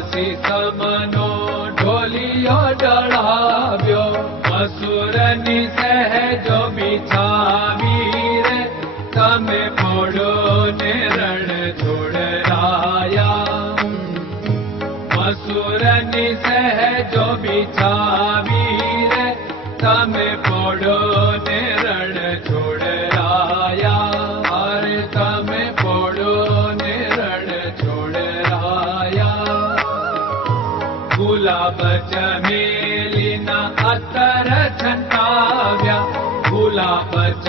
हसी समनो ढोलियो डढ़ाव्यो असुरनि सहजो बिछावी रे तमे पोड़ो ने रण छोड़ाया असुरनि सहजो बिछावी रे तमे पोड़ो ने जलिना अत्र जनाव्या भुला पच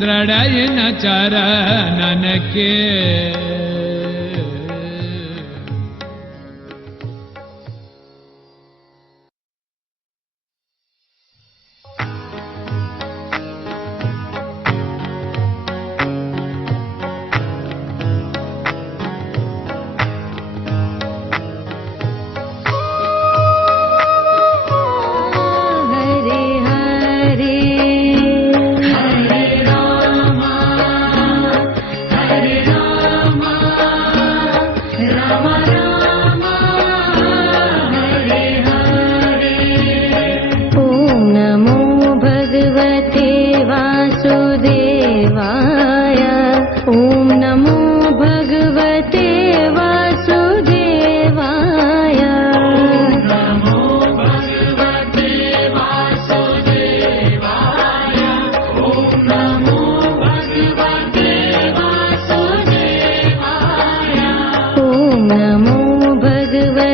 ದೃಢಯನ ನನಕ್ಕೆ